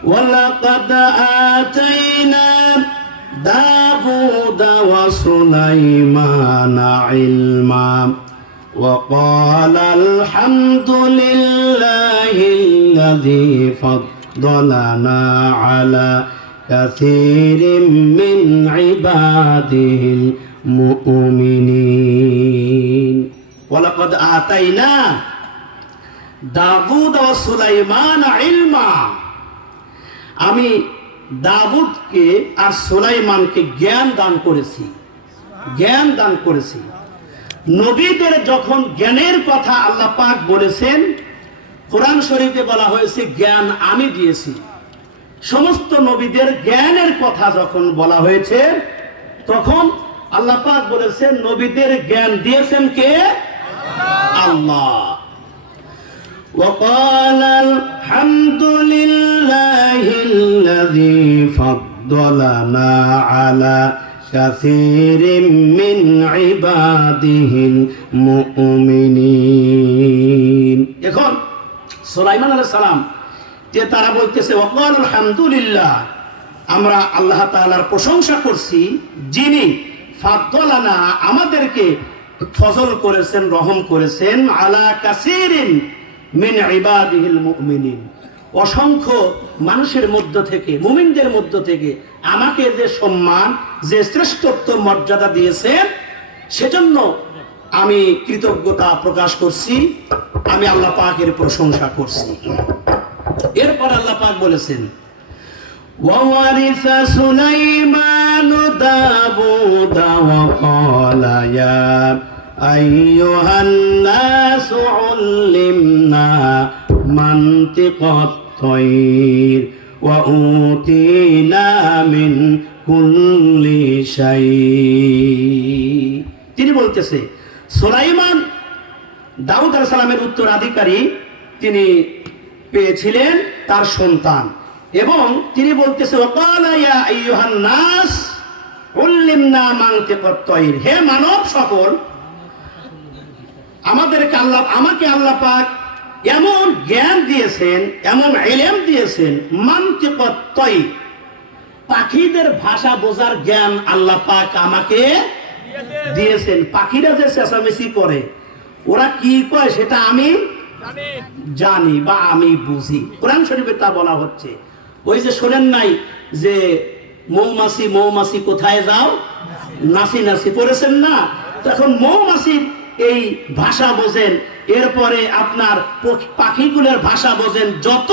ওয়ালাকাদ আতাইনা দাউদ ওয়া সুলাইমানা ইলমা وقال الحمد لله الذي فضلنا على كثير من عباده المؤمنين ولقد آتينا দাউদ ও সুলাইমান ইলমা আমি দাউদকে আর সুলাইমানকে জ্ঞান দান করেছি নবীদের যখন জ্ঞানের কথা আল্লাহ পাক বলেছেন কোরআন শরীফে বলা হয়েছে জ্ঞান আমি দিয়েছি সমস্ত নবীদের জ্ঞানের কথা যখন বলা হয়েছে তখন আল্লাহ পাক বলেছেন নবীদের জ্ঞান দিয়েছেন কে আল্লাহ وقال الحمد لله الذي فضلنا على كثير من عباده المؤمنين এখন সুলাইমান আলাইহিস সালাম যে তারা বলতেছে ওয়াকাল আলহামদুলিল্লাহ আমরা আল্লাহ তাআলার প্রশংসা করছি যিনি ফাদলানা আমাদেরকে ফজল করেছেন রহম করেছেন আলা কাসীরিন মিন ইবাদিহিল মুমিনিন অসংখ্য মানুষের মধ্য থেকে মুমিনদের মধ্য থেকে আমাকে যে সম্মান যে শ্রেষ্ঠত্ব মর্যাদা দিয়েছেন সেজন্য আমি কৃতজ্ঞতা প্রকাশ করছি আমি আল্লাহ পাকের প্রশংসা করছি এরপর আল্লাহ পাক বলেছেন ওয়ারিসা সুলাইমান দাউদ ওয়া ক্বালা ইয়া আইয়ুহান নাস উল্লিমনা মানতিকাত তায়র ওয়া উতিনা মিন কুল্লি শাই তিনি বলতেছে সুলাইমান দাউদ আলাইহিস সালামের উত্তরাধিকারী তিনি পেয়েছিলেন তার সন্তান এবং তিনি বলতেছে ওয়াকালা ইয়া আইয়ুহান নাস উল্লিমনা মানতিকাত তায়র হে মানব সকল আমাকে আল্লাহ পাক এমন জ্ঞান দিয়েছেন এমন ইলম দিয়েছেন মানতিকাত তায়র পাখিদের ভাষা বোঝার জ্ঞান আল্লাহ পাক আমাকে দিয়েছেন পাখিরা যে চেঁচামেচি করে ওরা কি কয় সেটা আমি জানি বা আমি বুঝি কোরআন শরীফে তা বলা হচ্ছে ওই যে শোনেন নাই যে মৌমাছি কোথায় যাও নাচি নাচি করেছেন না তখন মৌমাছির এই ভাষা বোঝেন এরপরে আপনার পাখিগুলোর ভাষা বোঝেন যত